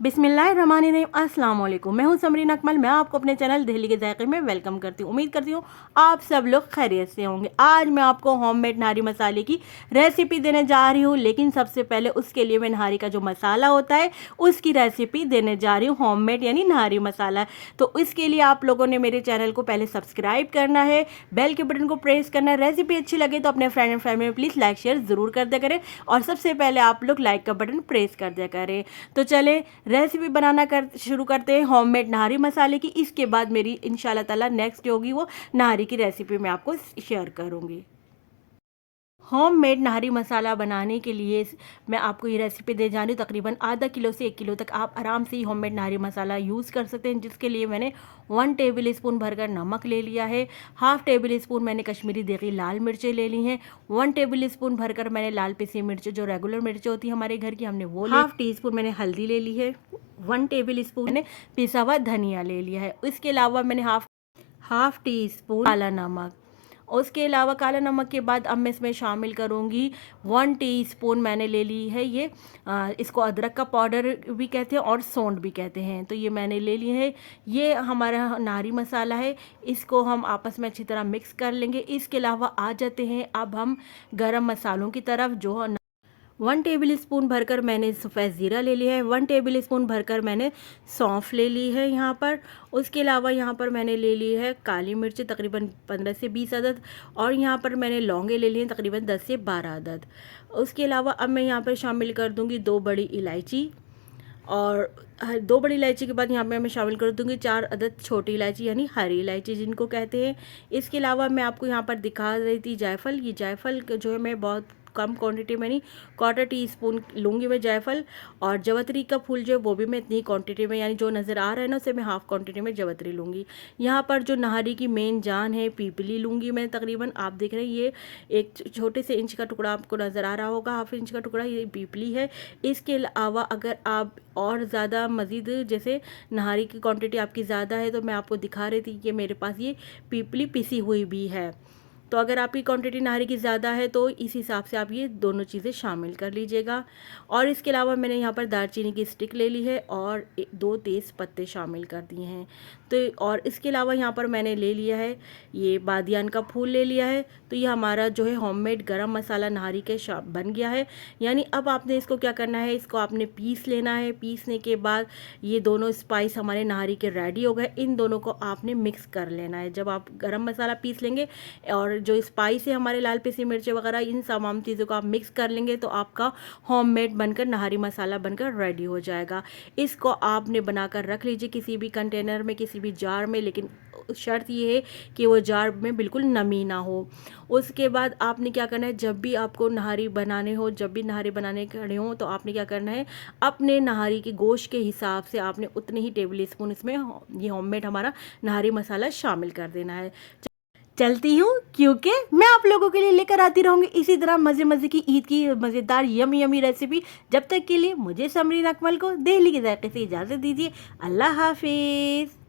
बिस्मिल्लाहिर्रहमानिर्रहीम, अस्सलाम वालेकुम। मैं हूं समरीन अकमल। मैं आपको अपने चैनल दिल्ली के जायके में वेलकम करती हूं। उम्मीद करती हूं आप सब लोग खैरियत से होंगे। आज मैं आपको होममेड नहारी मसाले की रेसिपी देने जा रही हूं, लेकिन सबसे पहले उसके लिए मैं नहारी का जो मसाला होता है उसकी रेसिपी देने जा रही हूँ। होममेड यानी नहारी मसाला। तो इसके लिए आप लोगों ने मेरे चैनल को पहले सब्सक्राइब करना है, बेल के बटन को प्रेस करना है। रेसिपी अच्छी लगे तो अपने फ्रेंड एंड फैमिली में प्लीज़ लाइक शेयर ज़रूर कर दिया करें, और सबसे पहले आप लोग लाइक का बटन प्रेस कर दिया करें। तो चले रेसिपी बनाना शुरू करते हैं होममेड नहारी मसाले की। इसके बाद मेरी इंशाल्लाह ताला नेक्स्ट जो होगी वो नहारी की रेसिपी मैं आपको शेयर करूँगी। होममेड नहारी मसाला बनाने के लिए मैं आपको ये रेसिपी दे जा रही हूँ। तकरीबन आधा किलो से 1 किलो तक आप आराम से ही होममेड नहारी मसाला यूज़ कर सकते हैं, जिसके लिए मैंने 1 टेबल स्पून भरकर नमक ले लिया है। हाफ़ टेबल स्पून मैंने कश्मीरी देगी लाल मिर्चें ले ली हैं। 1 टेबल स्पून भरकर मैंने लाल पिसी मिर्च जो रेगुलर मिर्चें होती है हमारे घर की, हमने वो हाफ़ टी स्पून मैंने हल्दी ले ली है। 1 टेबल स्पून मैंने पिसा हुआ धनिया ले लिया है। इसके अलावा मैंने हाफ़ टी स्पून काला नमक। उसके अलावा काला नमक के बाद अब मैं इसमें शामिल करूँगी 1 टीस्पून मैंने ले ली है ये इसको अदरक का पाउडर भी कहते हैं और सौंठ भी कहते हैं। तो ये मैंने ले ली है। ये हमारा नारी मसाला है, इसको हम आपस में अच्छी तरह मिक्स कर लेंगे। इसके अलावा आ जाते हैं अब हम गरम मसालों की तरफ। जो 1 टेबल स्पून भरकर मैंने सफ़ेद ज़ीरा ले लिया है। 1 टेबल स्पून भरकर मैंने सौंफ ले ली है यहाँ पर। उसके अलावा यहाँ पर मैंने ले ली है काली मिर्च तकरीबन 15 से 20 अदद, और यहाँ पर मैंने लौंगे ले लिए हैं तकरीबन 10 से 12 अदद। उसके अलावा अब मैं यहाँ पर शामिल कर दूँगी 2 बड़ी इलायची, और 2 बड़ी इलायची के बाद यहाँ पे मैं शामिल कर दूँगी 4 अदद छोटी इलायची यानी हरी इलायची जिनको कहते हैं। इसके अलावा मैं आपको यहाँ पर दिखा रही थी जायफल। ये जायफल जो है मैं बहुत कम क्वांटिटी में नहीं, 1/4 टीस्पून लूँगी मैं जायफल। और जवतरी का फूल जो है वो भी मैं इतनी क्वांटिटी में, यानी जो नज़र आ रहा है ना उससे मैं हाफ़ क्वांटिटी में जवतरी लूँगी। यहाँ पर जो नहारी की मेन जान है पीपली लूँगी मैं तकरीबन। आप देख रहे हैं ये एक छोटे से इंच का टुकड़ा आपको नज़र आ रहा होगा, हाफ़ इंच का टुकड़ा, ये पीपली है। इसके अलावा अगर आप और ज़्यादा मज़ीद जैसे नहारी की क्वांटिटी आपकी ज़्यादा है तो मैं आपको दिखा रही थी कि मेरे पास ये पीपली पिसी हुई भी है। तो अगर आपकी क्वांटिटी नहारी की ज़्यादा है तो इस हिसाब से आप ये दोनों चीज़ें शामिल कर लीजिएगा। और इसके अलावा मैंने यहाँ पर दालचीनी की स्टिक ले ली है और 2 तेज़ पत्ते शामिल कर दिए हैं। तो और इसके अलावा यहाँ पर मैंने ले लिया है ये बादियान का फूल ले लिया है। तो ये हमारा जो है होममेड गरम मसाला नहारी के बन गया है। यानी अब आपने इसको क्या करना है, इसको आपने पीस लेना है। पीसने के बाद ये दोनों स्पाइस हमारे नहारी के रेडी हो गए। इन दोनों को आपने मिक्स कर लेना है। जब आप गरम मसाला पीस लेंगे और जो स्पाइस है हमारे लाल पिसी मिर्ची वगैरह, इन तमाम चीज़ों को आप मिक्स कर लेंगे तो आपका होममेड बनकर नहारी मसाला बनकर रेडी हो जाएगा। इसको आपने बनाकर रख लीजिए किसी भी कंटेनर में, किसी भी जार में, लेकिन शर्त ये है कि वो जार में बिल्कुल नमी ना हो। उसके बाद आपने क्या करना है, जब भी आपको नहारी बनाने हो, जब भी नहारी बनाने खड़े हो तो आपने क्या करना है, अपने नहारी के गोश्त के हिसाब से आपने उतने ही टेबल स्पून इसमें ये होममेड हमारा नहारी मसाला शामिल कर देना है। चलती हूँ क्योंकि मैं आप लोगों के लिए लेकर आती रहूँगी इसी तरह मज़े मज़े की ईद की मज़ेदार यमी यमी रेसिपी। जब तक के लिए मुझे समरीन अकमल को दिल्ली के जायके से इजाज़त दीजिए। अल्लाह हाफिज़।